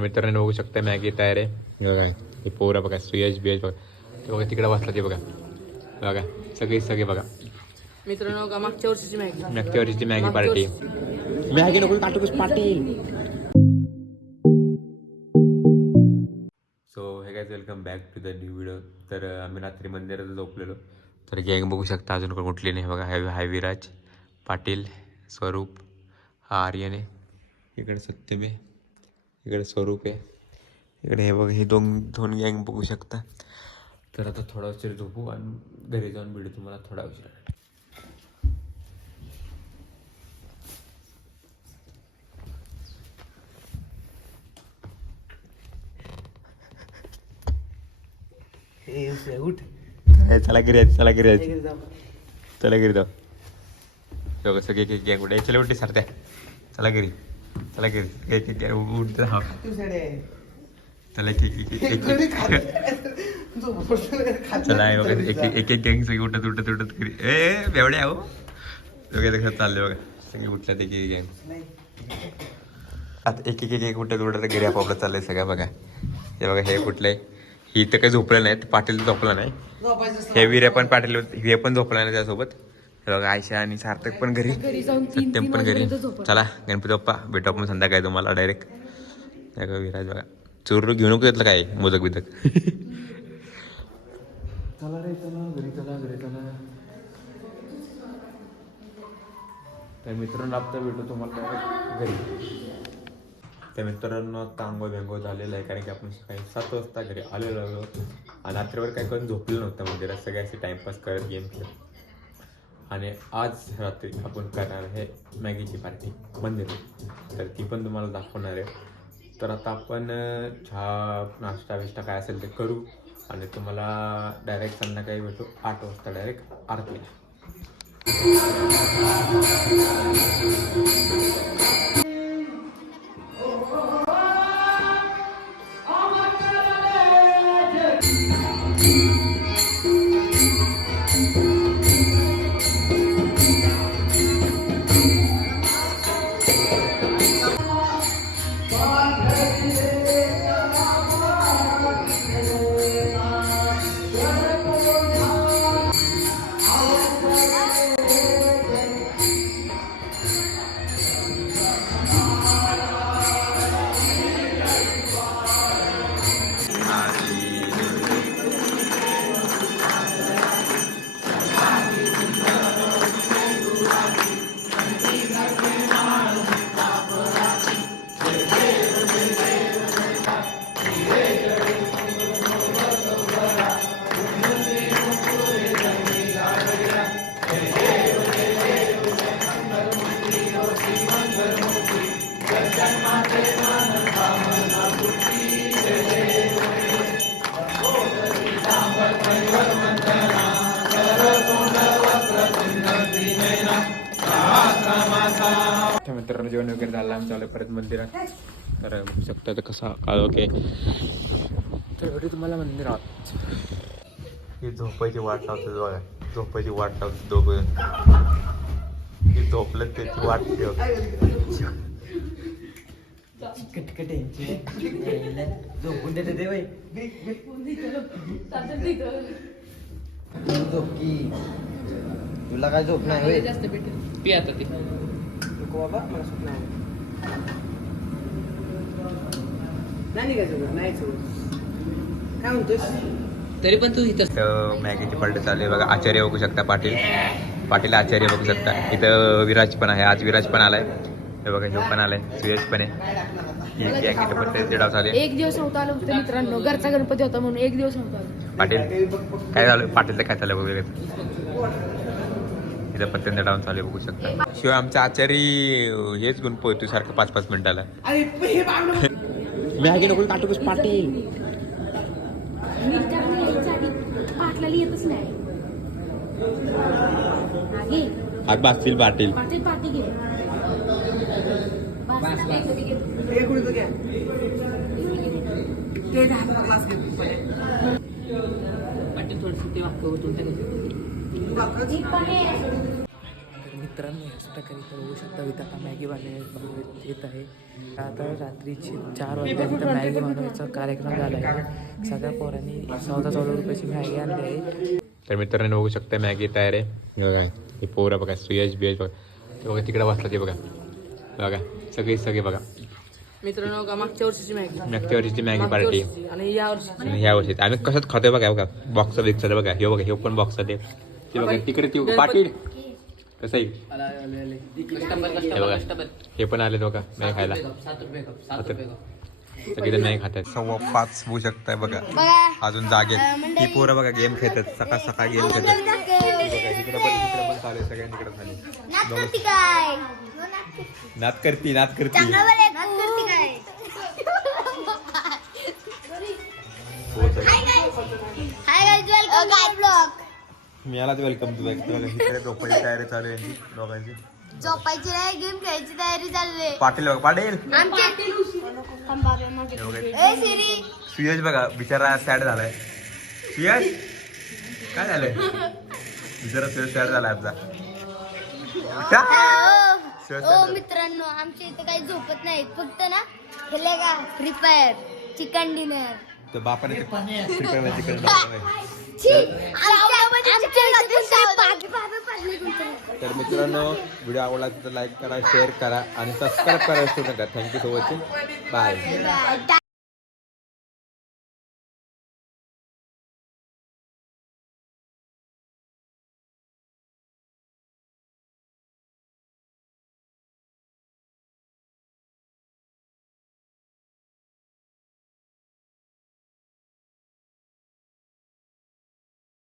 मित्रांनो बघू शकता मॅगी तयार आहे. हे बघा हे पोरं बघा सुयश बियश बघा ते बघा तिकडे बसला ते बघा बघा सगळे बघा मित्रांनो का मागच्या वर्षीची मॅगी पार्टी. मॅगी नको काटूकच Patil. So hey guys welcome back to the new video. तर आम्ही रात्री मंदिरात झोपलेलो तर गँग बघू शकता अजून कोण उठली नाही बघा. हाय विराज पाटील, स्वरूप, हा आर्यन आहे, इकडे सत्यम आहे, इकडे स्वरूप आहे, इकडे हे बघा हे दोन गँग बघू शकता. तर आता थोडा उशीर झोपू आणि घरी जाऊन भेटू तुम्हाला थोडा उशीर. चला घरी जाऊ दोघं सगळे एक गँग उठे चला उठे सरत्या चला घरी एक उठते हा चला चला एक गँग सगळी उठत घरी बेवड्या हो दोघे चालले बघा सगळे उठल्यात एक गँग. आता एक उठत घरी आपापलं चाललंय सगळं बघा. हे बघा हे कुठलंय ही तर काही झोपलं नाही पाटील झोपला नाही. हे वीर्य पण झोपला नाही त्यासोबत. हे बघा आयशा आणि सार्थक पण घरी, सत्यम पण घरी. चला गणपती बाप्पा भेटू आपण संध्याकाळी तुम्हाला डायरेक्ट. विराज बघा चोरू घेऊ नको घेतलं काय मोदक बिदक. चला रे घरी चला. तर मित्रांनो आता भेटू तुम्हाला घरी. त्या मित्रांनो तांगो भेंगो झालेलं आहे कारण की आपण सकाळी 7 वाजता घरी आलेलो आणि रात्रीवर काही करून झोपलं नव्हतं मंदिरात. सगळे असे टाइमपास करत गेम खेळत. आणि आज रात्री आपण करणार आहे मॅगीची पार्टी मंदिरात. तर ती पण तुम्हाला दाखवणार आहे. तर आता आपण चहा नाश्ता विष्टा काय असेल ते करू आणि तुम्हाला डायरेक्ट संध्याकाळी भेटू 8 वाजता डायरेक्ट आरतीला. मित्रांनो जेवण वगैरे झालं आमचं आलं परत मंदिरात. तर बघू शकता तर कसा काळ ओके. तर भेटू तुम्हाला मंदिरात. ही झोपायची वाट लावते बघा झोपायची वाट लावते दोघं. ही झोपलं त्याची वाट झोपून देते ते बाई झोपकी तुला काय झोप नाही जास्त भेटेल पी आता ते बाबा मला झोप नाही काय म्हणतोस तरी पण तू इथं मॅगीची पार्टी चालू आहे बघा. आचार्य बघू शकता पाटील आचार्य बघू शकता. इथं विराज पण आहे. आज विराज पण आलाय. हे बघा हे पण आलाय सुयश पण आहे. एक दिवस नव्हता आलो होतं मित्रांनो. घरचा गणपती होता म्हणून एक दिवस नव्हता. पाटील काय झालं पाटीलचं काय चाललं वगैरे इथं पत्त्यांचं डाऊन चालू बघू शकता. शिवाय आमचा आचारी हेच गुण पोहतो सारखं 5-5 मिनिटाला. मॅगी नको काटूकच पाटील. येतच नाही हात बागतील पाटील. मित्रांनो याच प्रकारे इथं बघू शकता इथं आता मॅगी बनवण्यात येत आहे. आता रात्रीचे 4 वाजता इथं मॅगी बनवायचा कार्यक्रम झाला आहे. सगळ्या पोरांनी 14 रुपयाची मॅगी आणली आहे. तर मित्रांनो बघू शकता मॅगी तयार आहे. बघा हे पोरं बघा सुयश बियश बघा ते बघा तिकडे बसला ते बघा बघा सगळे बघा मित्रांनो का मागच्या वर्षीची मॅगी मागच्या वर्षीची मॅगी पार्टी आणि या वर्षी आणि ह्या वर्षी आम्ही कसंच खातोय बघा बघा बॉक्स बिक्स बघा हे बघा हे पण बॉक्स आहे ते बघा तिकडे ती पाटील कसं आहे हे बघा हे पण आले बघा मॅगी खायला सगळे नाही खातात 5:15 होऊ शकताय बघा अजून जागे ही पोरं बघा गेम खेळतात सकाळ गेम खेळतात इकडे पण चालू आहे सगळ्यांकडे झाले नात करती मी आला वेलकम टू बॅक इकडे झोपायची तयारी चालू आहे दोघांची झोपायची नाही गेम खेळायची तयारी चालली आहे. पाटील बघा पाटील सुयश बघा बिचारा सॅड झालाय सुयश काय झालंय बिचारा सुयश सॅड झालाय आपला मित्रांनो आमच्या इथे काही झोपत नाही फक्त ना खेळले का फ्री फायर चिकन डिनर तर बापाने तर मित्रांनो व्हिडिओ आवडला तर लाईक करा शेअर करा आणि सबस्क्राईब करा विसरू नका. Thank you for watching bye.